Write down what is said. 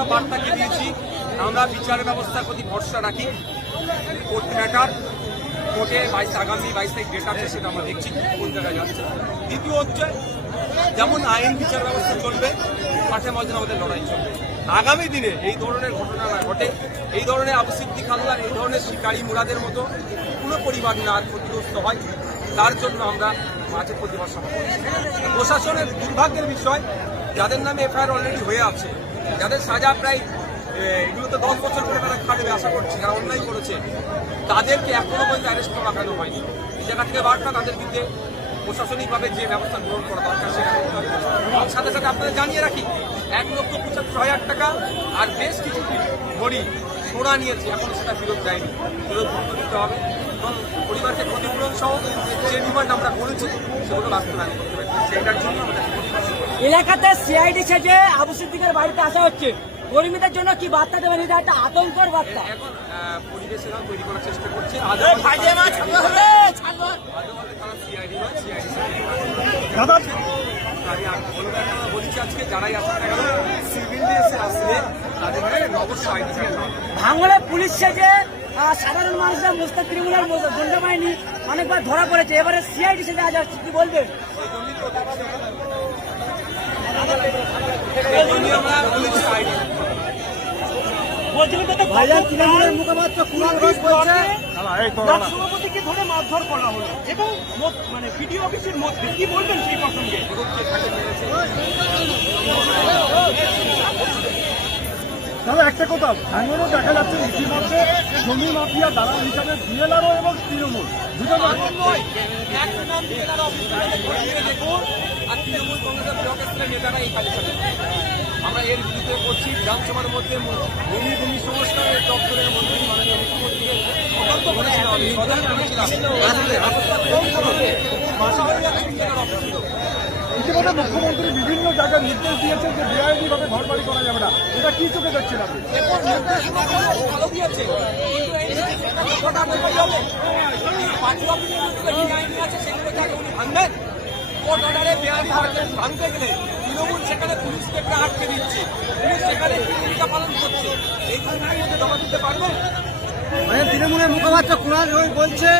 স্পষ্ট বার্তাকে দিয়েছি। আমরা বিচার ব্যবস্থার প্রতি ভরসা রাখি। কোর্ট ম্যাটার, কোর্টে বাইশ, আগামী বাইশ তারিখ ডেট আছে সেটা আমরা দেখছি কোন জায়গায় যাচ্ছে। দ্বিতীয় হচ্ছে, যেমন আইন বিচার ব্যবস্থা চলবে, মাঠে ময়দানে আমাদের লড়াই চলবে। আগামী দিনে এই ধরনের ঘটনা না ঘটে, এই ধরনের আবু সিদ্দিক হালদার এই ধরনের শিকারী মুরাদের মতো কোনো পরিবার না আর ক্ষতিগ্রস্ত হয়। তার জন্য আমরা মাঝে প্রতিবাদ সভা প্রশাসনের দুর্ভাগ্যের বিষয়, যাদের নামে এফআইআর অলরেডি হয়ে আছে যাদের সাজা প্রায় এগুলো তো দশ বছর করে তারা খাটবে আশা করছি, যারা অন্যায় করেছে, তাদেরকে এখনও পর্যন্ত অ্যারেস্ট করা কেন হয়নি। এই জায়গা থেকে বার্তা তাদের বিরুদ্ধে প্রশাসনিকভাবে যে ব্যবস্থা গ্রহণ করা দরকার, সেটা সাথে সাথে আপনাদের জানিয়ে রাখি, এক লক্ষ পঁচাত্তর হাজার টাকা আর বেশ কিছু ঘড়ি সোনা নিয়েছে, এখন সেটা ফেরত দেয়নি। ফেরত দ্রুত দিতে হবে। এবং পরিবারকে ক্ষতিপূরণ সহ যে ডিমান্ড আমরা করেছি, সেগুলো বাস্তবায়ন করতে হবে। সেইটার জন্য আমাদের। এলাকাতে সিআইডি সেজে আবু সিদ্দিকের বাড়িতে আসা হচ্ছে। কর্মীদের জন্য কি বার্তা দেবেন? এটা একটা আতঙ্কর বার্তা। তৈরি করার চেষ্টা করছে। দাদা? আজকে যারাই আসলে ভাঙড়ে পুলিশ সেজে সাধারণ মানুষরা মুস্তাক তৃণমূলের গুন্ডা বাহিনী অনেকবার ধরা পড়েছে। এবারে সিআইডি সেজে আজ আসছে কি বলবেন এই জন্যই আমরা বলেছি আইডি ভাইজান তৃণমূলের মুখপাত্র কুণাল ঘোষ বলছে দাদা এই তো ব্লক সভাপতিকে ধরে মারধর করা হলো। এবং মানে ভিডিও অফিসের মধ্যে কি বলবেন সেই প্রসঙ্গে? দাদা একটা কথা ভাঙড়ও দেখা যাচ্ছে ইতিমধ্যে জমি মাফিয়া দালাল হিসাবে বিএলআরও এবং তৃণমূল। দুটো দেখুন আর তৃণমূল কংগ্রেসের ব্লক স্তরের নেতারা এই কাজে আমরা এর বিরুদ্ধে করছি। বিধানসভার মধ্যে ভূমি ভূমি সংস্কারের দপ্তরের মন্ত্রী মাননীয় মুখ্যমন্ত্রীকে সতর্ক করেছিলাম আমি সজাগ করেছিলাম ইতিমধ্যে মুখ্যমন্ত্রী বিভিন্ন জায়গায় নির্দেশ দিয়েছেন যে বেআইনি ভাবে ঘর বাড়ি করা যাবে না। এটা কি চোখে দেখছেন আপনি? ভালো দিয়েছে আছে সেগুলো তাকে উনি ভাঙবেন। কোর্ট অর্ডারে বেআইনি ভাবে ভাঙতে গেলে তৃণমূল সেখানে পুলিশকে একটা আটকে দিচ্ছে। পুলিশ সেখানে কি ভূমিকা পালন করছে। এই ভূমিকার মধ্যে জমা দিতে পারবে? মানে তৃণমূলের মুখপাত্র কুণাল ঘোষ বলছে